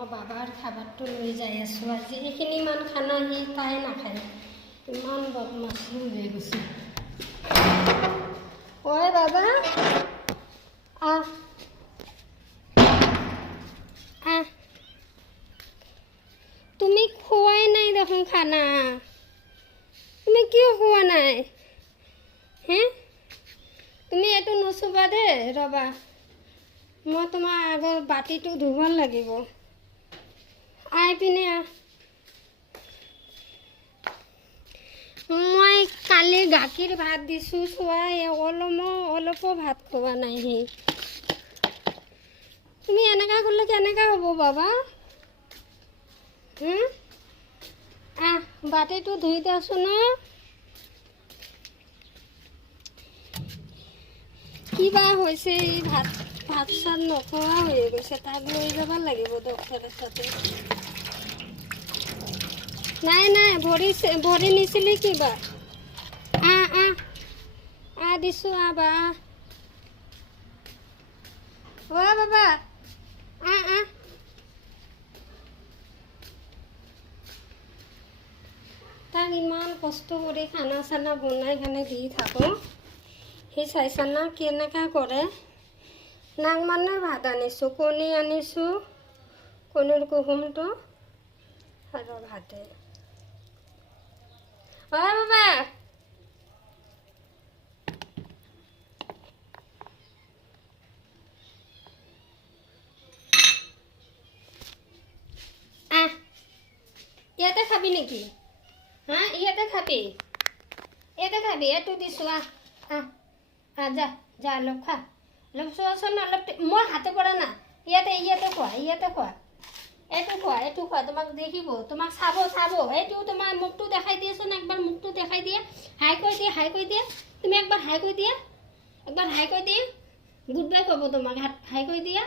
বাবাৰ খাবাৰটো লৈ যাই আছোঁ আজি এইখিনি ইমান খানা সি তাই নাখায় ইমান বদমাছি হৈ গৈছে ঐ বাবা আহ আহ তুমি খোৱাই নাই দেখোন খানা তুমি কিয় খোৱা নাই হে তুমি এইটো নুচুবা দেই ৰ'বা মই তোমাৰ আগৰ বাতিটো ধুব লাগিব আই পিনে মই কালি গাখীৰ ভাত দিছোঁ চোৱা অলপো ভাত খোৱা নাই সি তুমি এনেকুৱা কৰিলে কেনেকুৱা হ'ব বাবা বাতিটো ধুই দিয়াচোন কিবা হৈছে এই ভাত চাত নোখোৱা হৈ গৈছে তাক লৈ যাব লাগিব ডক্টৰৰ তাতে নাই ভৰি নিছিলি কিবা দিছোঁ বা বাবা তাক ইমান কষ্ট কৰি খানা চানা বনাই খানে দি থাকোঁ সি চাইছানা কেনেকুৱা কৰে নাংমানৰ ভাত আনিছোঁ কণী আনিছোঁ কণীৰ কুহুমটো আৰু ভাতে বাবা ইয়াতে খাবি নেকি ইয়াতে খাবি এইটো দিছোঁ যা অলপ খা অলপ চোৱাচোন অলপ মোৰ হাতে পৰা না ইয়াতে খোৱা এইটো খোৱা তোমাক দেখিব তোমাক চাব এইটো তোমাৰ মুখটো দেখাই দিয়েচোন একবাৰ মুখটো দেখাই দিয়ে হাই কৈ দিয়ে তুমি একবাৰ হাই কৈ দিয়া গুড বাই ক'ব তোমাক হাই কৈ দিয়া